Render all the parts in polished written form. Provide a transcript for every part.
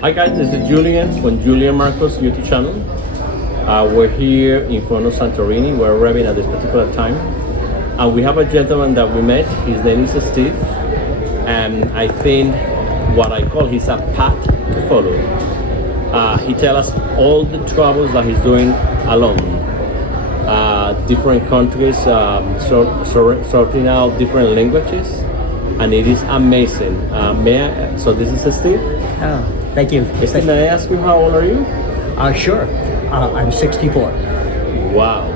Hi guys, this is Julian from Julian Marcos YouTube channel. We're here in front of Santorini. We're arriving at this particular time. And we have a gentleman that we met. His name is Steve. And I think what I call he's a path to follow. He tells us all the travels that he's doing alone. Different countries, sorting out different languages. And it is amazing. So this is Steve. Thank you. Steve, may I ask you how old are you? Sure. I'm 64. Wow.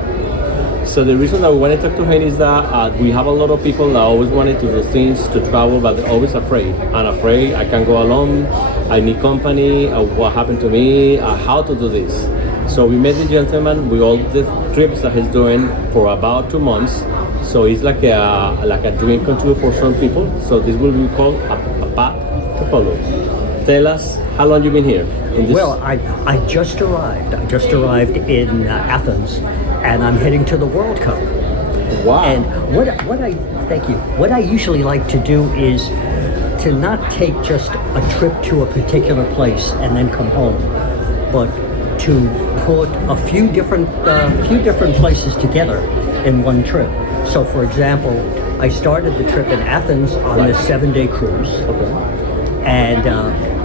So the reason that we want to talk to him is that we have a lot of people that always wanted to do things, to travel, but they're always afraid. I'm afraid, I can't go alone, I need company, what happened to me, how to do this. So we met the gentleman with all the trips that he's doing for about 2 months. So it's like a dream come true for some people. So this will be called a path to follow. Tell us how long you've been here. Well, I just arrived. I just arrived in Athens, and I'm heading to the World Cup. Wow. And what I usually like to do is to not take just a trip to a particular place and then come home, but to put a few different places together in one trip. So, for example, I started the trip in Athens on this 7-day cruise. Okay. And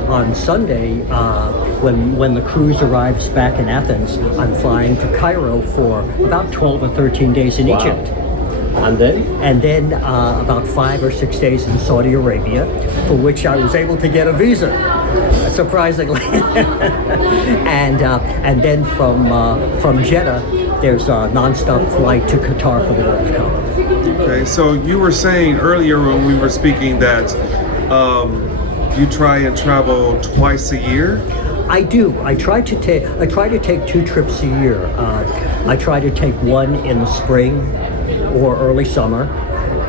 on Sunday, when the cruise arrives back in Athens, I'm flying to Cairo for about 12 or 13 days in Egypt. And then? And then about 5 or 6 days in Saudi Arabia, for which I was able to get a visa, surprisingly. and then from Jeddah, there's a non-stop flight to Qatar for the World Cup. Okay, so you were saying earlier when we were speaking that you try and travel twice a year? I do. I try to take 2 trips a year. I try to take one in the spring or early summer,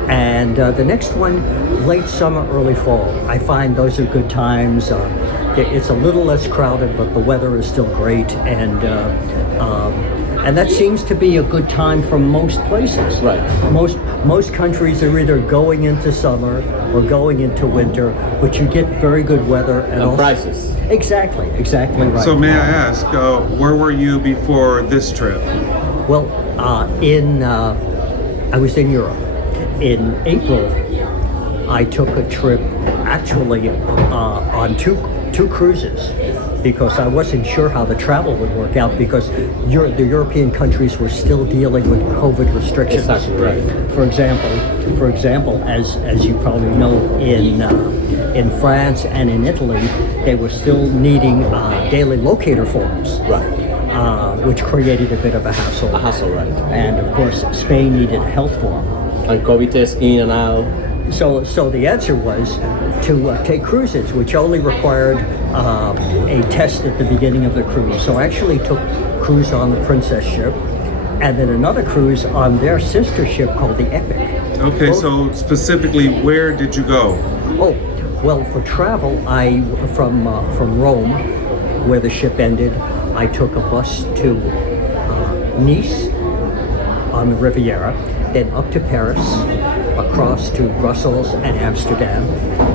and the next one late summer, early fall. I find those are good times. It's a little less crowded, but the weather is still great, and that seems to be a good time for most places. Right. Most countries are either going into summer or going into winter, but you get very good weather and also prices. Exactly right. So may I ask, where were you before this trip? Well, I was in Europe. In April, I took a trip actually on two cruises, because I wasn't sure how the travel would work out, because the European countries were still dealing with COVID restrictions. Exactly right. For example, as you probably know, in France and in Italy, they were still needing daily locator forms. Right. Which created a bit of a hassle. Right. And of course, Spain needed a health form. And COVID tests in and out. So the answer was to take cruises, which only required a test at the beginning of the cruise. So I actually took cruise on the Princess ship, and then another cruise on their sister ship called the Epic. Okay, so specifically, where did you go? Oh, well, for travel, from Rome, where the ship ended, I took a bus to Nice on the Riviera, then up to Paris, across to Brussels and Amsterdam.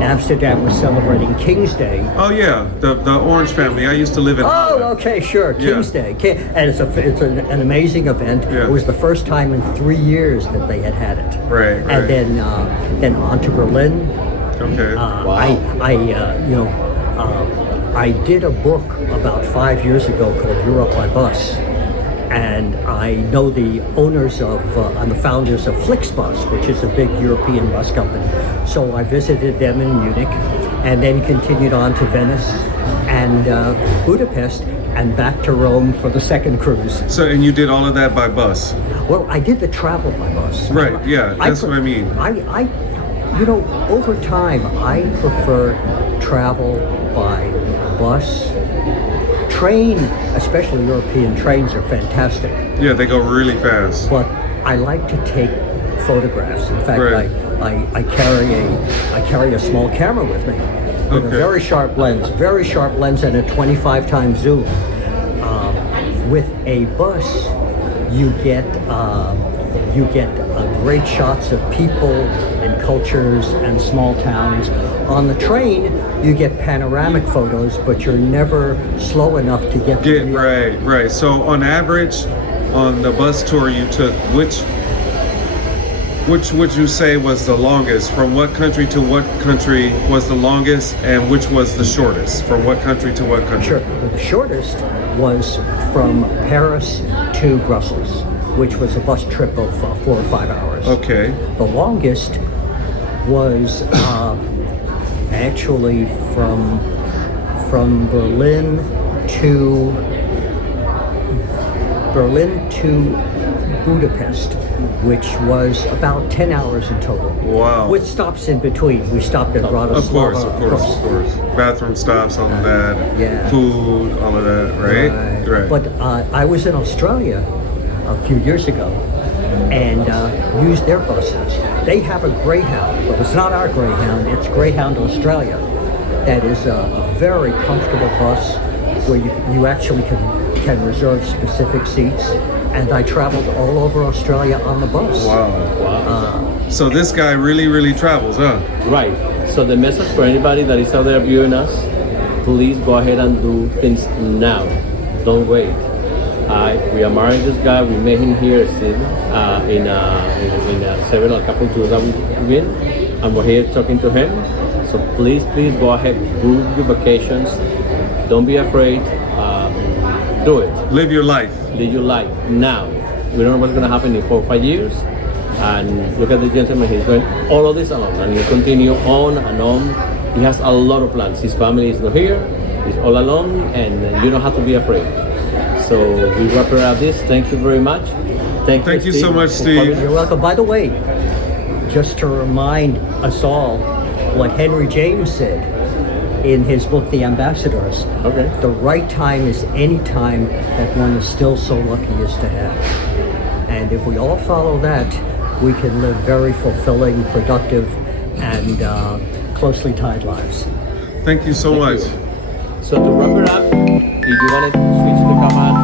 Amsterdam was celebrating King's Day. Oh yeah, the Orange family. I used to live in Holland. Oh, okay, sure, King's Day. And it's an amazing event. Yeah. It was the first time in 3 years that they had it. Right. And then on to Berlin. Okay. I did a book about 5 years ago called Europe by Bus, and I know the owners and the founders of Flixbus, which is a big European bus company. So I visited them in Munich, and then continued on to Venice and Budapest, and back to Rome for the second cruise. So, and you did all of that by bus? Well, I did the travel by bus. Right, yeah, that's what I mean. Over time, I prefer travel by bus. Train, especially European trains, are fantastic. Yeah, they go really fast. But I like to take photographs. In fact, Right. I carry a small camera with me, with a very sharp lens and a 25 times zoom. With a bus, you get a great shots of people and cultures and small towns. On the train, you get panoramic photos, but you're never slow enough to get Right. So on average, on the bus tour you took, which would you say was the longest? From what country to what country was the longest, and which was the shortest? From what country to what country? Sure. Well, the shortest was from Paris to Brussels, which was a bus trip of 4 or 5 hours. Okay. The longest was actually from Berlin to Budapest, which was about 10 hours in total. Wow. With stops in between. We stopped at Bratislava. Of course. Bathroom stops, all of that. Yeah. Food, all of that, right? But I was in Australia a few years ago and used their buses. They have a Greyhound, but it's not our Greyhound, it's Greyhound Australia. That is a very comfortable bus where you actually can reserve specific seats. And I traveled all over Australia on the bus. Wow. So this guy really travels, huh? Right. So the message for anybody that is out there viewing us, please go ahead and do things now. Don't wait. We admire this guy. We met him here still in several couple tours that we've been, and we're here talking to him. So please go ahead, book your vacations. Don't be afraid. Do it. Live your life. Live your life now. We don't know what's going to happen in 4 or 5 years. And look at the gentleman, he's doing all of this alone, and he'll continue on and on. He has a lot of plans. His family is not here. He's all alone, and you don't have to be afraid. So we wrap up this. Thank you very much. Thank you so much, Steve. You're welcome. By the way, just to remind us all what Henry James said in his book, The Ambassadors. Okay. The right time is any time that one is still so lucky as to have. And if we all follow that, we can live very fulfilling, productive, and closely tied lives. Thank you so much. So to wrap it up, if you want to switch the camera